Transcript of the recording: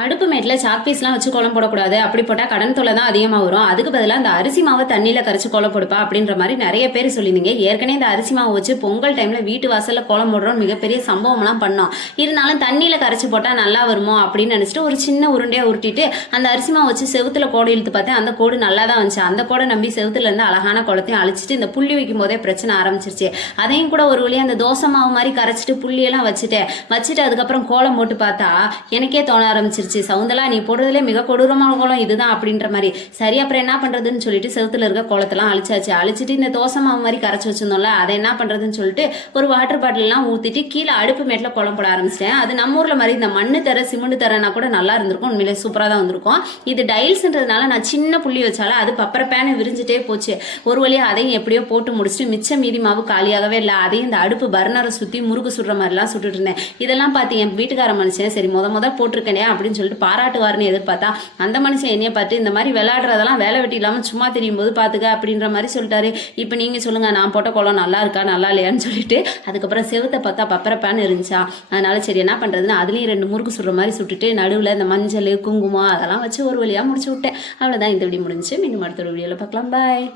அடுப்பு மேட்டில் சாக் பீஸ்லாம் வச்சு கோலம் போடக்கூடாது, அப்படி போட்டால் கடன் தொல்லை தான் அதிகமாக வரும். அதுக்கு பதிலாக அந்த அரிசி மாவை தண்ணியில் கரைச்சி கோலம் போடுப்பா அப்படின்ற மாதிரி நிறைய பேர் சொல்லியிருந்தீங்க. ஏற்கனவே இந்த அரிசி மாவை வச்சு பொங்கல் டைமில் வீட்டு வாசலில் கோலம் போடுறோம் மிகப்பெரிய சம்பவம்லாம் பண்ணோம். இருந்தாலும் தண்ணியில் கரைச்சி போட்டால் நல்லா வருமோ அப்படின்னு நினச்சிட்டு ஒரு சின்ன உருண்டையாக உருட்டிட்டு அந்த அரிசி மாவை வச்சு செவுத்துல கோடு இழுத்து பார்த்தேன். அந்த கோடு நல்லா தான் வந்துச்சு. அந்த கோடை நம்பி செவுத்துலேருந்து அழகான கோலத்தையும் அழிச்சிட்டு இந்த புள்ளி வைக்கும் போதே பிரச்சனை ஆரம்பிச்சிருச்சு. அதையும் கூட ஒரு வழியாக அந்த தோசை மாவு மாதிரி கரைச்சிட்டு புள்ளியெல்லாம் வச்சுட்டு அதுக்கப்புறம் கோலம் போட்டு பார்த்தா எனக்கே தோண ஆரம்பிச்சு, சவுந்தலா நீ போடுறதுல மிக கொடூரமான கோலம் இதுதான் அப்படின்ற மாதிரி. சரி அப்புறம் என்ன பண்றதுன்னு சொல்லிட்டு செவுத்துல இருக்க கோலத்தெல்லாம் அழிச்சிட்டு இந்த தோசை மாவு மாதிரி கரைச்சி வச்சிருந்தோம்ல அதை என்ன பண்றதுன்னு சொல்லிட்டு ஒரு வாட்டர் பாட்டில் எல்லாம் ஊத்திட்டு கீழே அடுப்பு மேட்ல கோலம் போட ஆரம்பிச்சிட்டேன். அது நம்ம ஊர்ல மாதிரி இந்த மண்ணு தர சிமெண்ட் தரனா கூட நல்லா இருந்திருக்கும், உண்மையிலே சூப்பரா தான் வந்திருக்கும். இது டைல்ஸ்ன்றதுனால நான் சின்ன புள்ளி வச்சாலும் அது பப்பர பேனை விரிஞ்சிட்டே போச்சு. ஒரு வழியா அதையும் எப்படியோ போட்டு முடிச்சுட்டு மிச்சம் மீதி மாவு காலியாகவே இல்லை. அதையும் இந்த அடுப்பு பர்னரை சுத்தி முறுக்கு சுடுற மாதிரிலாம் சுட்டுட்டு இருந்தேன். இதெல்லாம் பார்த்து என் வீட்டுக்கார மனுஷன் சரி முத போட்டிருக்கேனே அப்படின்னு சொல்லிட்டு பாராட்டுவார்னு எதிர்பார்த்தா அந்த மனுஷன் என்னைய பார்த்து இந்த மாதிரி விளையாடுறதெல்லாம் வேலை வெட்டி இல்லாமல் சும்மா தெரியும் போது பார்த்துக்க அப்படின்ற மாதிரி சொல்லிட்டாரு. இப்போ நீங்கள் சொல்லுங்கள் நான் போட்ட கோலம் நல்லா இருக்கா நல்லா இல்லையான்னு சொல்லிட்டு அதுக்கப்புறம் செவுத்தை பார்த்தா பப்பரப்பான்னு இருந்துச்சா. அதனால சரி என்ன பண்ணுறதுன்னு அதுலேயும் 2 முறுக்கு சுடுற மாதிரி சுட்டுட்டு நடுவில் இந்த மஞ்சள் குங்குமம் அதெல்லாம் வச்சு ஒரு வழியாக முடிச்சு விட்டேன். அவ்வளோதான், இந்த வீடியோ முடிஞ்சு. மீண்டும் அடுத்த வீடியோவில் பார்க்கலாம். பாய்.